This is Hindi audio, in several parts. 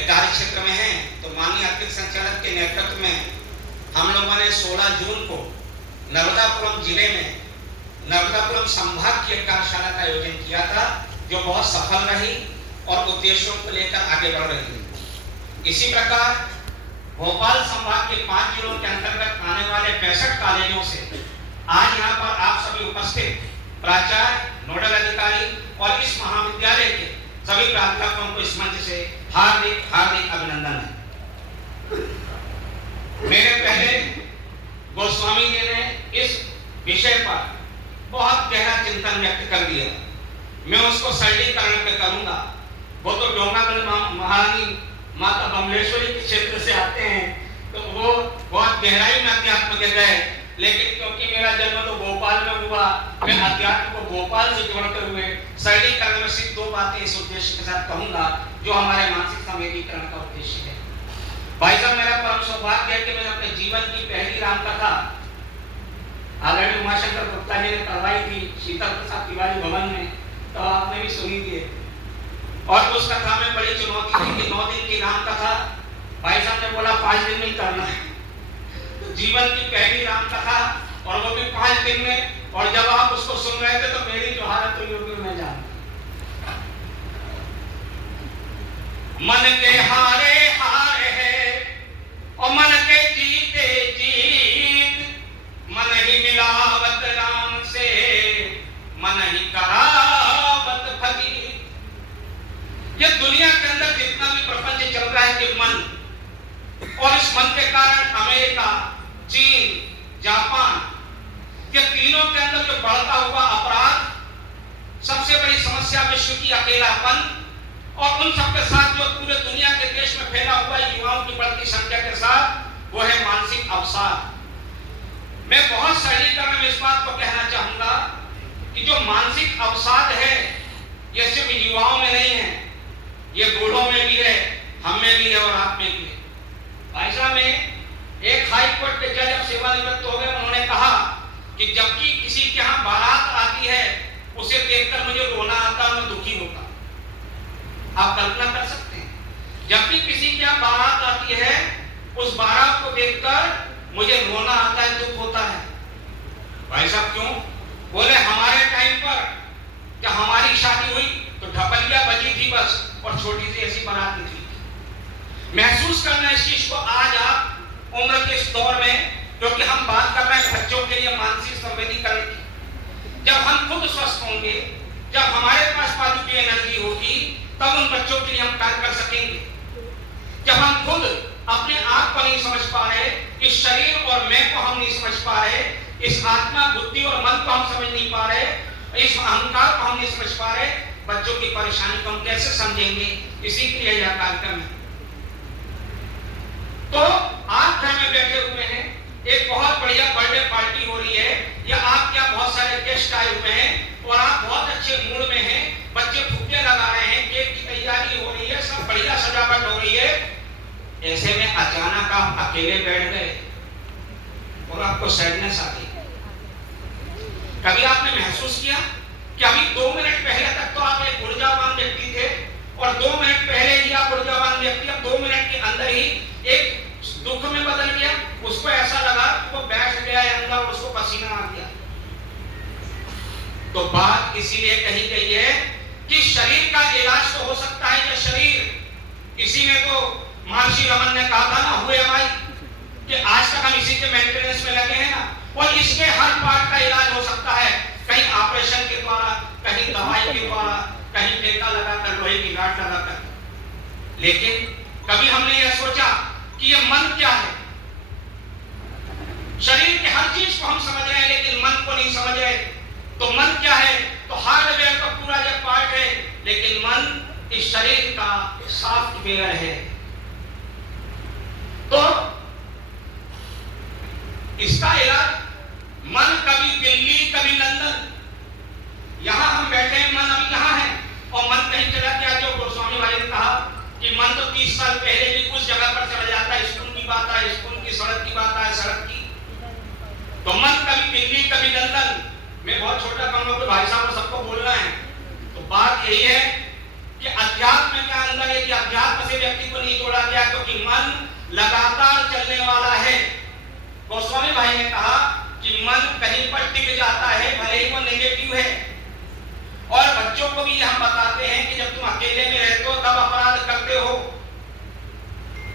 कार्य क्षेत्र में हैं, तो माननीय अतिरिक्त संचालक के नेतृत्व में हम लोगों ने 16 जून को नर्मदापुरम जिले में नर्मदापुरम संभाग की एक कार्यशाला का आयोजन किया था, जो बहुत सफल रही और उद्देश्यों को लेकर आगे बढ़ रही है। इसी प्रकार भोपाल संभाग के 5 जिलों के अंतर्गत आने वाले 65 कॉलेजों से आज यहाँ पर आप सभी उपस्थित प्राचार्य, नोडल अधिकारी और इस महाविद्यालय के सभी प्राध्यापकों को इस मंच से हार्दिक हार्दिक अभिनंदन है। मेरे पहले गोस्वामी जी ने इस विषय पर बहुत गहरा चिंतन व्यक्त कर दिया, मैं उसको सरलीकरण पे करूंगा। वो तो डोंगागढ़ महारानी माता बमलेश्वरी के क्षेत्र से आते हैं, तो वो बहुत गहराई में अध्यात्म के गए, लेकिन क्योंकि मेरा जन्म तो भोपाल में हुआ, मैं अध्यात्म को भोपाल से जोड़ते हुए सरलीकरण में सिर्फ 2 बातें इस उद्देश्य के साथ कहूंगा, जो हमारे मानसिक संवेदीकरण का उद्देश्य है। भाई साहब, मेरा परम सौभाग्य है कि मैंने अपने जीवन की पहली रामकथा आदरणीय उमाशंकर गुप्ता जी ने करवाई थी शीतल प्रसाद तिवारी भवन में, तो आपने भी सुनी थी। और उस कथा में बड़ी चुनौती थी कि 9 दिन की रामकथा भाई साहब ने बोला 5 दिन में ही करना है। तो जीवन की पहली रामकथा और वो भी 5 दिन में, और जब आप उसको सुन रहे थे तो मेरी जो हालत हुई होगी मैं जानता। मन के हारे हारे है और मन के जीते जीत, मन ही मिलावत राम से, मन ही करावत फकीर। ये दुनिया के अंदर जितना भी प्रपंच चल रहा है कि मन, और इस मन के कारण अमेरिका, चीन, जापान, ये तीनों के अंदर जो बढ़ता हुआ अपराध, सबसे बड़ी समस्या विश्व की अकेलापन, और उन सबके साथ जो पूरे दुनिया के देश में फैला हुआ युवाओं की बढ़ती संख्या के साथ, वो है मानसिक अवसाद। मैं बहुत सरलीकरण में इस बात को कहना चाहूंगा कि जो मानसिक अवसाद है, ये सिर्फ युवाओं में नहीं है, ये बूढ़ों में भी है, हम में भी है और आप में भी है। भाई साहब, में एक हाई कोर्ट के जज अब सेवानिवृत्त हो गए, उन्होंने कहा कि जबकि किसी के यहाँ बारात आती है, उसे देखकर मुझे रोना आता है, मैं दुखी होता। आप कल्पना कर सकते हैं, जब भी किसी के यहाँ बारात आती है, उस बारात को देखकर मुझे रोना आता है, दुख होता है। भाई साहब क्यों? बोले हमारे टाइम पर जब हमारी शादी हुई तो ढपलिया बजी थी बस, और छोटी सी ऐसी बारात निकली थी। महसूस करना इस चीज को आज आप उम्र के इस दौर में, क्योंकि हम बात कर रहे हैं बच्चों के लिए मानसिक संवेदीकरण की। जब हम खुद स्वस्थ होंगे, जब हमारे पास पॉजिटिव एनर्जी होगी, तब उन बच्चों के लिए हम कार्य कर सकेंगे। जब हम खुद अपने आप को नहीं समझ पा रहे, इस शरीर और मैं को हम नहीं समझ पा रहे, इस आत्मा, बुद्धि और मन को हम समझ नहीं पा रहे, इस अहंकार को हम नहीं समझ पा रहे, बच्चों की परेशानी को हम कैसे समझेंगे? इसी के लिए यह कार्यक्रम है। तो आप घर में बैठे हुए हैं, एक बहुत बढ़िया बर्थडे पार्टी हो रही है, या आपके यहाँ बहुत सारे गेस्ट आए हुए हैं और आप बहुत अच्छे मूड में हैं, बच्चे फुक्के लगा रहे हैं, केक की तैयारी हो रही है, सब बढ़िया सजावट हो रही है। ऐसे में अचानक आप अकेले बैठ गए और आपको सैडनेस आ गई। कभी आपने महसूस किया कि अभी 2 मिनट पहले तक तो आप एक ऊर्जावान व्यक्ति थे, और 2 मिनट पहले ही आप ऊर्जावान व्यक्ति अब 2 मिनट के अंदर ही एक दुख में बदल गया? उसको ऐसा लगा कि वो बैठ गया अंदर और उसको पसीना आ गया। तो बात इसीलिए कही गई है कि शरीर का इलाज तो हो सकता है कि शरीर, इसी में तो महर्षि रमन ने कहा था ना, हुए भाई, कि आज तक हम इसी के मेंटेनेंस में लगे हैं ना, और इसके हर पार्ट का इलाज हो सकता है, कहीं ऑपरेशन के द्वारा, कहीं दवाई के द्वारा, कहीं टेका लगाकर, लोहे की गांठ लगाकर। लेकिन कभी हमने यह सोचा कि यह मन क्या है? शरीर के हर चीज को हम समझ रहे हैं, लेकिन मन को नहीं समझ रहे। तो मन क्या है? तो हार्डवेयर का पूरा यह पार्ट है, लेकिन मन इस शरीर का सॉफ्टवेयर है। तो इसका इलाज, मन कभी दिल्ली, कभी लंदन, यहां हम बैठे हैं, मन अभी यहां है, और मन कहीं चला गया। जो गोस्वामी भाई ने कहा कि मन तो 30 साल पहले भी उस जगह पर चला जाता है, स्कूल की बात है, स्कूल की सड़क की बात है, सड़क की। तो मन कभी दिल्ली, कभी लंदन। मैं बहुत छोटा कहूंगा कि भाई साहब को सबको बोलना है। तो बात यही है कि अध्यात्म के अंदर यदि अध्यात्म से व्यक्ति को नहीं जोड़ा गया, क्योंकि मन लगातार चलने वाला है। गोस्वामी भाई ने कहा कि मन कहीं पर टिक जाता है, भले ही वो नेगेटिव है। और बच्चों को भी हम बताते हैं कि जब तुम अकेले में रहते हो तब अपराध करते हो।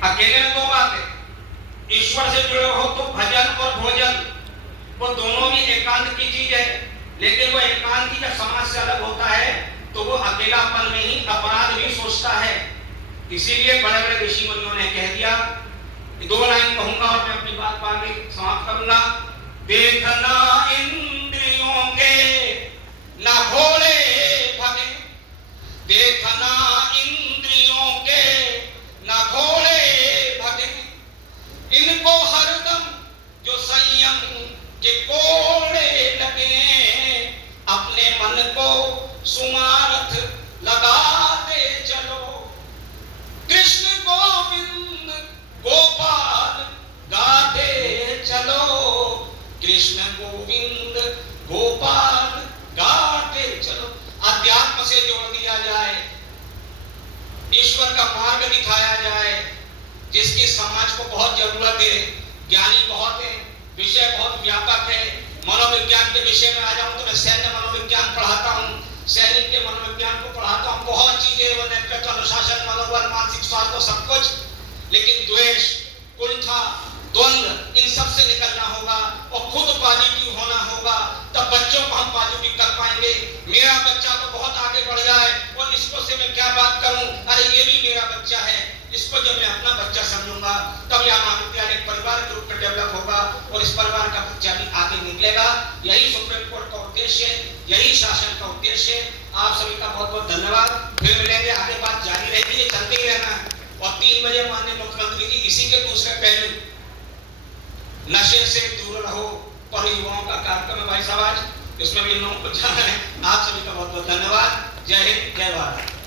अकेले में दो बातें, ईश्वर से जुड़े हो तो भजन और भोजन, वो दोनों भी एकांत की चीज है। लेकिन वो एकांत की जब समाज से अलग होता है तो वो अकेलापन में ही अपराध भी सोचता है। इसीलिए बड़े बड़े ऋषि मुनियों ने कह दिया, दो लाइन कहूंगा और मैं अपनी बात आगे समाप्त करूंगा। देखना इंद्रियों के ना भोले भगे, देखना इंद्रियों के ना भोले भगे, इनको हरदम जो संयम के कोड़े लगे, अपने मन को सुमारथ लगाते चलो। कृष्ण गोविंद गोपाल गाते चलो, कृष्ण गोविंद गोपाल गाते चलो। अध्यात्म से जोड़ दिया जाए, ईश्वर का मार्ग दिखाया जाए, जिसकी समाज को बहुत जरूरत है। ज्ञानी बहुत है, विषय बहुत व्यापक है। मनोविज्ञान के विषय में आ जाऊं तो मैं सैन्य मनोविज्ञान पढ़ाता हूं, सैनिक के मनोविज्ञान को पढ़ाता हूं, बहुत चीजें, वो नेतृत्व, अनुशासन, मनोबल, मानसिक स्वास्थ्य, सब कुछ। लेकिन द्वेष, कुंठा, द्वंद्व, इन सब से निकलना होगा और खुद पॉजिटिव होना होगा, तब बच्चों को हम पॉजिटिव कर पाएंगे। मेरा बच्चा तो बहुत आगे बढ़ जाए और इसको से मैं क्या बात करूं, अरे ये भी मेरा बच्चा है, इसको जब मैं अपना बच्चा समझूंगा तब यह महाविद्यालय परिवार के रूप में डेवलप होगा और इस परिवार का बच्चा भी आगे निकलेगा। यही सुप्रीम कोर्ट का उद्देश्य है, यही शासन का उद्देश्य है। आप सभी का बहुत बहुत धन्यवाद। फिर मिलेंगे, आगे बात जारी रहेगी, ये चलते ही रहना है। और 3 बजे माननीय मुख्यमंत्री जी इसी के दूसरे पहलू, नशे से दूर रहो पर युवाओं का कार्यक्रम है भाई साहब आज, इसमें भी लोगों को जाना है। आप सभी का बहुत बहुत धन्यवाद। जय हिंद, जय भारत।